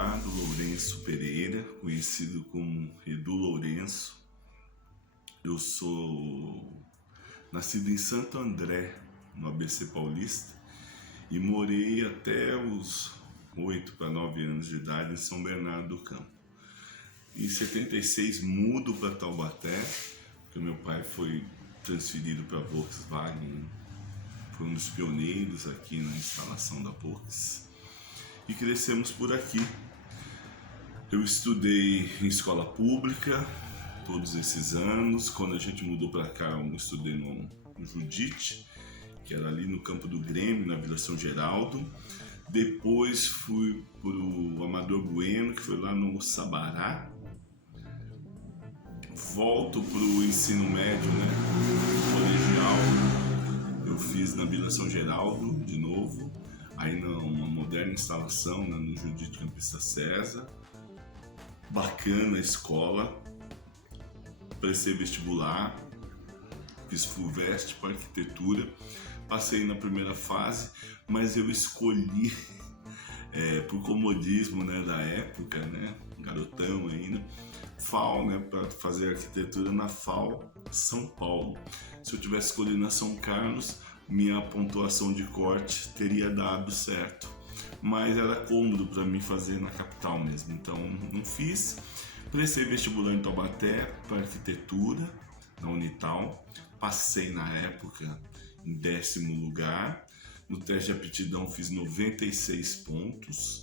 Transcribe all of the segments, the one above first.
Eduardo Lourenço Pereira, conhecido como Edu Lourenço. Eu sou nascido em Santo André, no ABC Paulista, e morei até os 8 para 9 anos de idade em São Bernardo do Campo. Em 76 mudo para Taubaté, porque meu pai foi transferido para a Volkswagen, foi um dos pioneiros aqui na instalação da Volkswagen. E crescemos por aqui. Eu estudei em escola pública todos esses anos. Quando a gente mudou para cá, eu estudei no Judite, que era ali no campo do Grêmio, na Vila São Geraldo. Depois fui para o Amador Bueno, que foi lá no Sabará. Volto para o ensino médio, colegial. Eu fiz na Vila São Geraldo de novo. Aí numa moderna instalação, no Judite Campista César. Bacana a escola. Prestei vestibular, fiz FUVEST para arquitetura. Passei na primeira fase, mas eu escolhi, por comodismo da época, garotão ainda, FAO, para fazer arquitetura na FAO São Paulo. Se eu tivesse escolhido na São Carlos, minha pontuação de corte teria dado certo, mas era cômodo para mim fazer na capital mesmo, então não fiz. Prestei vestibular em Taubaté para arquitetura, na Unital, passei na época em 10º lugar, no teste de aptidão fiz 96 pontos,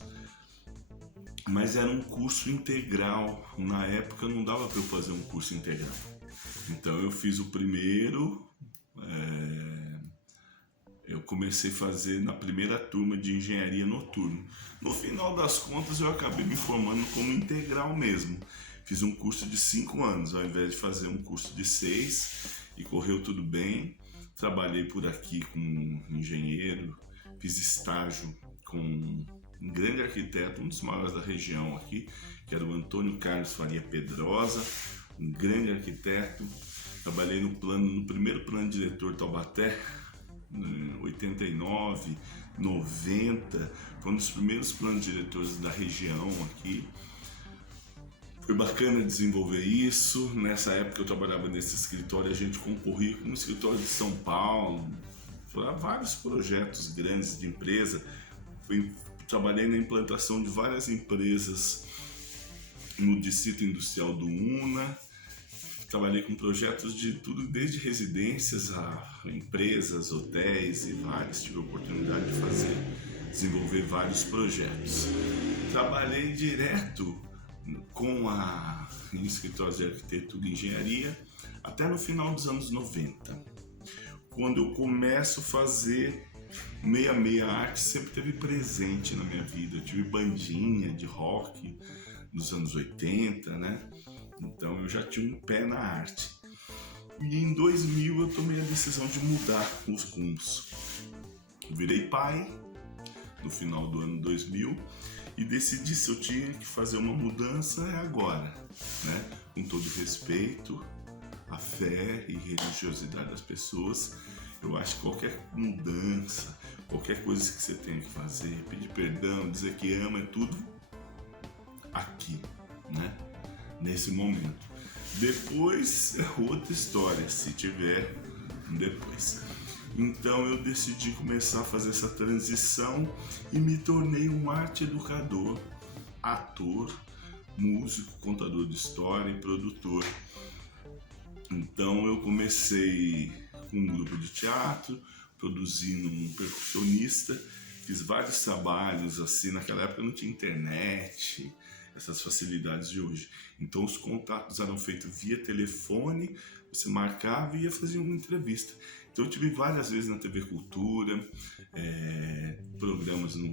mas era um curso integral, na época não dava para eu fazer um curso integral, então eu fiz o primeiro. Eu comecei a fazer na primeira turma de engenharia noturno. No final das contas, eu acabei me formando como integral mesmo. Fiz um curso de 5 anos, ao invés de fazer um curso de 6, e correu tudo bem. Trabalhei por aqui como engenheiro, fiz estágio com um grande arquiteto, um dos maiores da região aqui, que era o Antônio Carlos Faria Pedrosa, um grande arquiteto. Trabalhei no primeiro plano diretor Taubaté, 89, 90, foi um dos primeiros planos diretores da região aqui. Foi bacana desenvolver isso. Nessa época eu trabalhava nesse escritório, a gente concorria com o escritório de São Paulo, para vários projetos grandes de empresa. Trabalhei na implantação de várias empresas no Distrito Industrial do UNA. Trabalhei com projetos de tudo, desde residências a empresas, hotéis e vários. Tive a oportunidade de desenvolver vários projetos. Trabalhei direto em escritórios de arquitetura e engenharia até no final dos anos 90. Quando eu começo a fazer 66 arte, sempre teve presente na minha vida. Eu tive bandinha de rock nos anos 80, Então eu já tinha um pé na arte. E em 2000 eu tomei a decisão de mudar os rumos. Virei pai no final do ano 2000 e decidi, se eu tinha que fazer uma mudança, é agora, Com todo respeito à fé e religiosidade das pessoas. Eu acho que qualquer mudança, qualquer coisa que você tenha que fazer, pedir perdão, dizer que ama, é tudo aqui, nesse momento. Depois é outra história, se tiver depois. Então eu decidi começar a fazer essa transição e me tornei um arte educador, ator, músico, contador de história e produtor. Então eu comecei com um grupo de teatro, produzindo um percussionista, fiz vários trabalhos assim. Naquela época não tinha internet, essas facilidades de hoje. Então os contatos eram feitos via telefone, você marcava e ia fazer uma entrevista. Então eu tive várias vezes na TV Cultura, programas no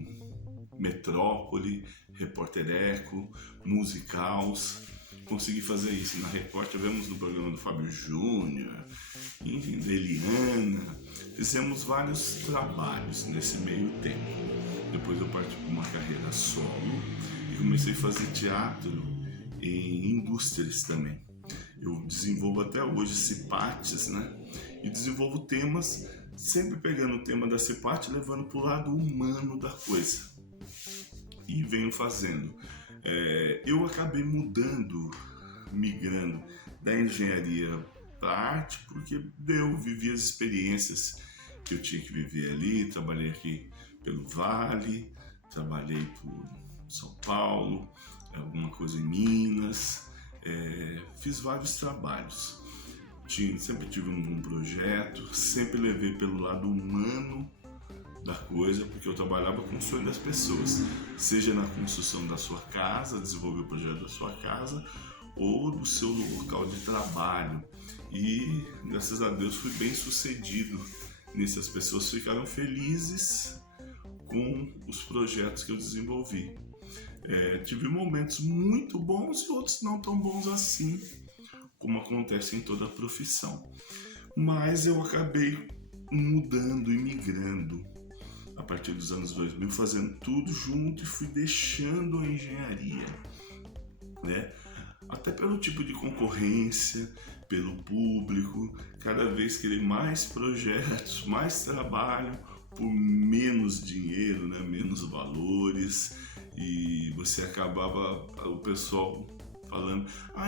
Metrópole, Repórter Eco, Musicals. Consegui fazer isso na Record, tivemos no programa do Fábio Júnior, enfim, da Eliana. Fizemos vários trabalhos nesse meio tempo. Depois eu parti para uma carreira solo e comecei a fazer teatro em indústrias também. Eu desenvolvo até hoje CIPATES, E desenvolvo temas, sempre pegando o tema da CIPAT e levando para o lado humano da coisa. e venho fazendo. Eu acabei migrando da engenharia para a arte, porque vivi as experiências que eu tinha que viver ali. Trabalhei aqui pelo Vale, trabalhei por São Paulo, alguma coisa em Minas, fiz vários trabalhos. Sempre tive um projeto, sempre levei pelo lado humano da coisa, porque eu trabalhava com o sonho das pessoas, seja na construção da sua casa, desenvolver o projeto da sua casa ou do seu local de trabalho. E graças a Deus fui bem sucedido nisso. As pessoas ficaram felizes com os projetos que eu desenvolvi. Tive momentos muito bons e outros não tão bons assim, como acontece em toda a profissão. Mas eu acabei mudando e migrando a partir dos anos 2000, fazendo tudo junto, e fui deixando a engenharia, né? Até pelo tipo de concorrência, pelo público, cada vez querer mais projetos, mais trabalho por menos dinheiro, né? Menos valores, e você acabava, o pessoal falando,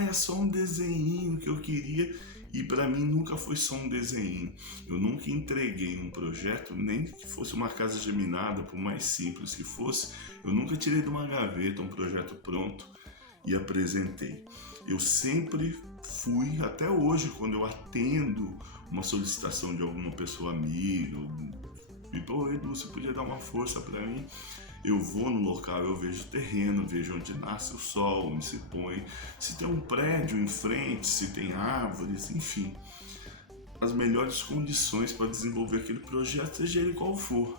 é só um desenhinho que eu queria, e para mim nunca foi só um desenhinho. Eu nunca entreguei um projeto, nem que fosse uma casa geminada, por mais simples que fosse, eu nunca tirei de uma gaveta um projeto pronto e apresentei. Eu sempre fui, até hoje, quando eu atendo uma solicitação de alguma pessoa amiga, e Edu, você podia dar uma força para mim? Eu vou no local, eu vejo o terreno, vejo onde nasce o sol, onde se põe, se tem um prédio em frente, se tem árvores, enfim. As melhores condições para desenvolver aquele projeto, seja ele qual for.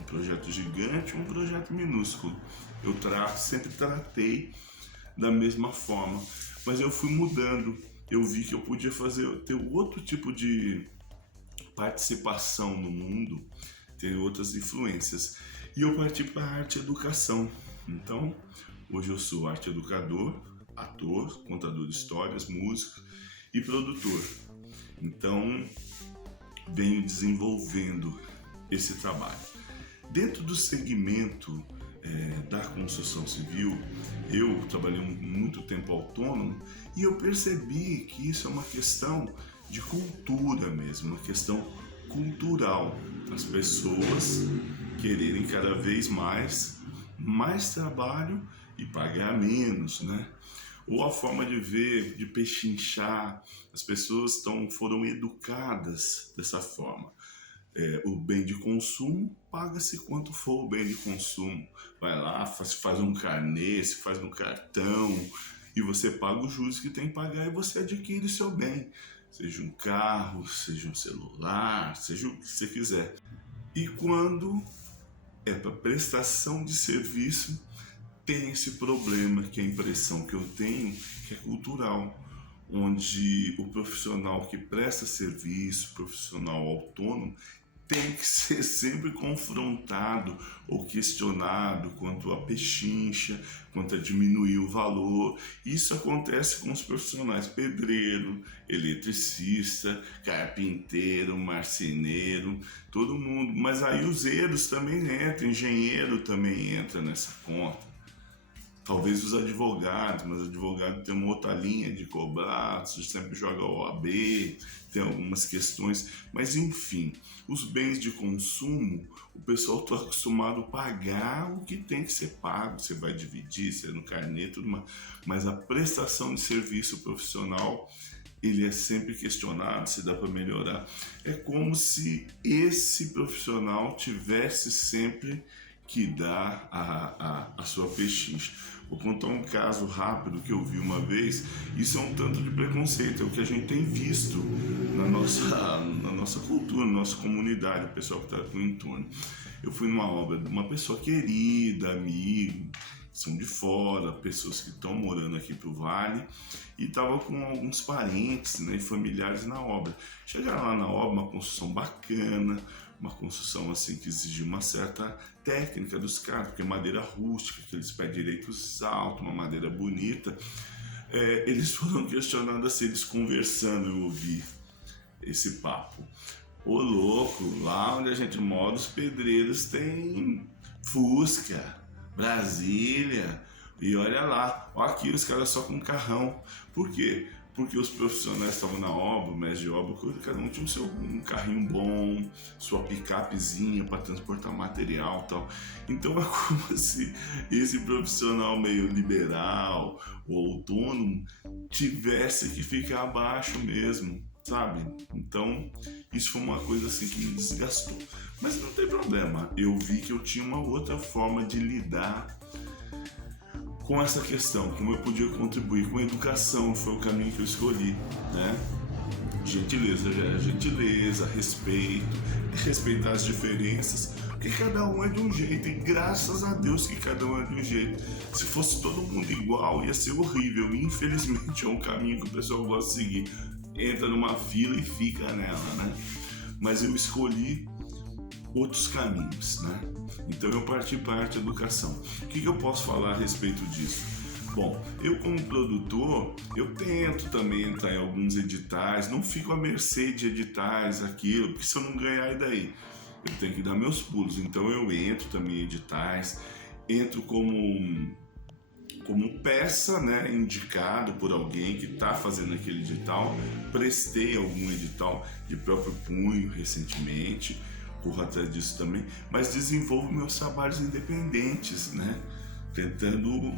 Um projeto gigante ou um projeto minúsculo. Eu sempre tratei da mesma forma, mas eu fui mudando. Eu vi que eu podia ter outro tipo de participação no mundo, ter outras influências. E eu parti para a arte e educação. Então, hoje eu sou arte educador, ator, contador de histórias, músico e produtor. Então, venho desenvolvendo esse trabalho. Dentro do segmento da construção civil, eu trabalhei muito tempo autônomo e eu percebi que isso é uma questão de cultura mesmo, uma questão cultural. As pessoas quererem cada vez mais trabalho e pagar menos, né? Ou a forma de ver, de pechinchar, as pessoas foram educadas dessa forma. O bem de consumo, paga-se quanto for o bem de consumo. Vai lá, faz um carnê, se faz no cartão, e você paga os juros que tem que pagar e você adquire o seu bem. Seja um carro, seja um celular, seja o que você quiser. E quando é para prestação de serviço, tem esse problema, que é a impressão que eu tenho, que é cultural, onde o profissional que presta serviço, profissional autônomo, tem que ser sempre confrontado ou questionado quanto a pechincha, quanto a diminuir o valor. Isso acontece com os profissionais: pedreiro, eletricista, carpinteiro, marceneiro, todo mundo. Mas aí os eiros também entram, engenheiro também entra nessa conta. Talvez os advogados, mas o advogado tem uma outra linha de cobrar, você sempre joga OAB, tem algumas questões, mas enfim, os bens de consumo, o pessoal está acostumado a pagar o que tem que ser pago, você vai dividir, você é no carnê, tudo mais, mas a prestação de serviço profissional, ele é sempre questionado, se dá para melhorar. É como se esse profissional tivesse sempre que dar a sua pechincha. Vou contar um caso rápido que eu vi uma vez. Isso é um tanto de preconceito, é o que a gente tem visto na nossa cultura, na nossa comunidade, o pessoal que está aqui no entorno. Eu fui numa obra de uma pessoa querida, amigo, são de fora, pessoas que estão morando aqui pro Vale, e estava com alguns parentes, né, e familiares na obra. Chegaram lá na obra, uma construção bacana, uma construção assim que exige uma certa técnica dos caras, porque é madeira rústica, que eles pedem direitos altos, uma madeira bonita. Eles foram questionando assim, eles conversando, eu ouvi esse papo. Ô louco, lá onde a gente mora, os pedreiros têm Fusca, Brasília, e olha lá, ó aqui os caras só com carrão. Por quê? Porque os profissionais estavam na obra, o mestre de obra, cada um tinha um carrinho bom, sua picapezinha para transportar material e tal. Então é como se esse profissional meio liberal ou autônomo tivesse que ficar abaixo mesmo, sabe? Então isso foi uma coisa assim que me desgastou. Mas não tem problema, eu vi que eu tinha uma outra forma de lidar com essa questão, como eu podia contribuir com a educação, foi o caminho que eu escolhi, né? Gentileza gera gentileza, respeito, respeitar as diferenças, porque cada um é de um jeito, e graças a Deus que cada um é de um jeito. Se fosse todo mundo igual, ia ser horrível, e infelizmente é um caminho que o pessoal gosta de seguir. Entra numa fila e fica nela, né? Mas eu escolhi outros caminhos, né? Então eu parti para a arte e educação. O que eu posso falar a respeito disso? Bom, eu como produtor, eu tento também entrar em alguns editais, não fico à mercê de editais, aquilo, porque se eu não ganhar, e daí? Eu tenho que dar meus pulos, então eu entro também em editais, entro como peça, né, indicado por alguém que está fazendo aquele edital, prestei algum edital de próprio punho recentemente, corro atrás disso também, mas desenvolvo meus trabalhos independentes, né? Tentando,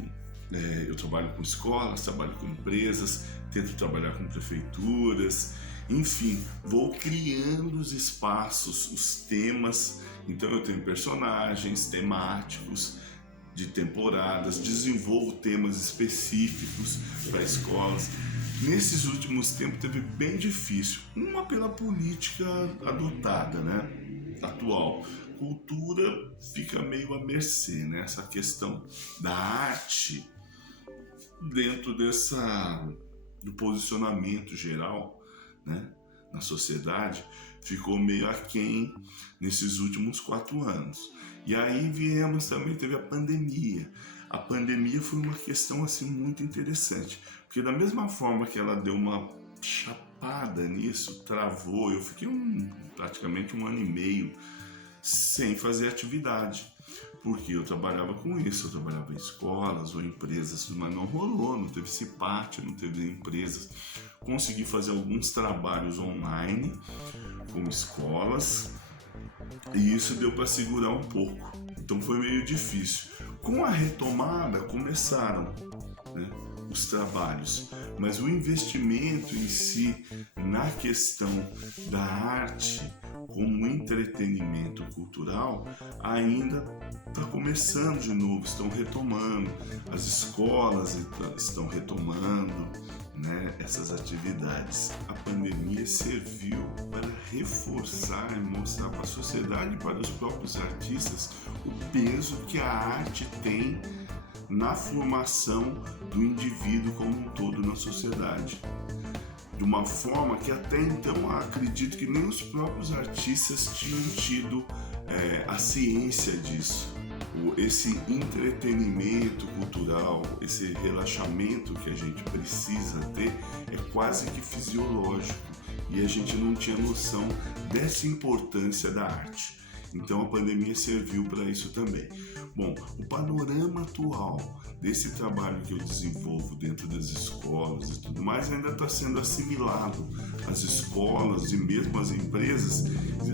eu trabalho com escolas, trabalho com empresas, tento trabalhar com prefeituras, enfim, vou criando os espaços, os temas. Então eu tenho personagens temáticos de temporadas, desenvolvo temas específicos para escolas. Nesses últimos tempos teve bem difícil, uma pela política adotada, né? Atual. Cultura fica meio à mercê, né? Essa questão da arte dentro do posicionamento geral, né, na sociedade, ficou meio aquém nesses últimos 4 anos. E aí teve a pandemia. A pandemia foi uma questão assim muito interessante, porque da mesma forma que ela deu uma chapada nisso, travou, eu fiquei praticamente 1 ano e meio sem fazer atividade, porque eu trabalhava com isso, eu trabalhava em escolas ou empresas, mas não rolou, não teve CIPAT, não teve empresas. Consegui fazer alguns trabalhos online com escolas e isso deu para segurar um pouco, então foi meio difícil. Com a retomada começaram, né, os trabalhos, mas o investimento em si na questão da arte como entretenimento cultural ainda está começando de novo, estão retomando, as escolas estão retomando, né, essas atividades. A pandemia serviu para reforçar e mostrar para a sociedade e para os próprios artistas o peso que a arte tem na formação do indivíduo como um todo na sociedade. De uma forma que até então acredito que nem os próprios artistas tinham tido a ciência disso. Esse entretenimento cultural, esse relaxamento que a gente precisa ter é quase que fisiológico e a gente não tinha noção dessa importância da arte. Então a pandemia serviu para isso também. Bom, o panorama atual desse trabalho que eu desenvolvo dentro das escolas e tudo mais ainda está sendo assimilado. As escolas e mesmo as empresas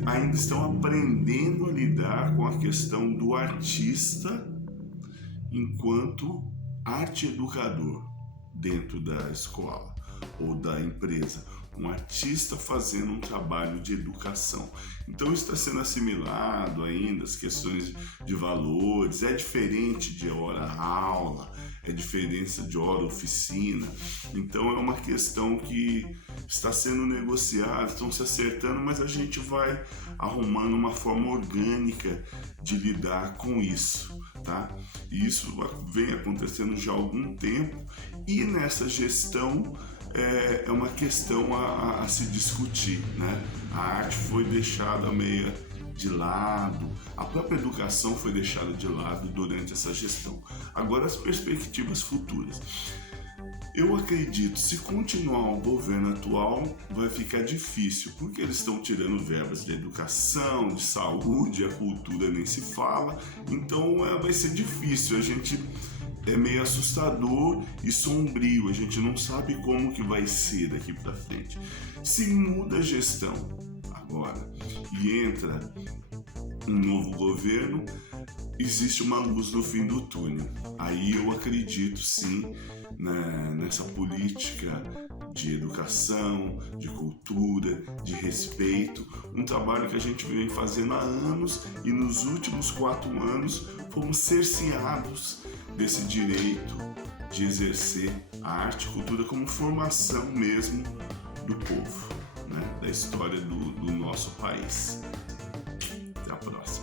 ainda estão aprendendo a lidar com a questão do artista enquanto arte educador dentro da escola ou da empresa. Um artista fazendo um trabalho de educação. Então isso está sendo assimilado ainda, as questões de valores, é diferente de hora-aula, é diferente de hora-oficina. Então é uma questão que está sendo negociada, estão se acertando, mas a gente vai arrumando uma forma orgânica de lidar com isso, tá? E isso vem acontecendo já há algum tempo e nessa gestão é uma questão a se discutir, né? A arte foi deixada meio de lado, a própria educação foi deixada de lado durante essa gestão. Agora as perspectivas futuras. Eu acredito, se continuar o governo atual, vai ficar difícil, porque eles estão tirando verbas de educação, de saúde, a cultura nem se fala, então vai ser difícil, é meio assustador e sombrio, a gente não sabe como que vai ser daqui para frente. Se muda a gestão agora e entra um novo governo, existe uma luz no fim do túnel. Aí eu acredito sim nessa política de educação, de cultura, de respeito, um trabalho que a gente vem fazendo há anos e nos últimos 4 anos fomos cerceados desse direito de exercer a arte e cultura como formação mesmo do povo, né? Da história do nosso país. Até a próxima.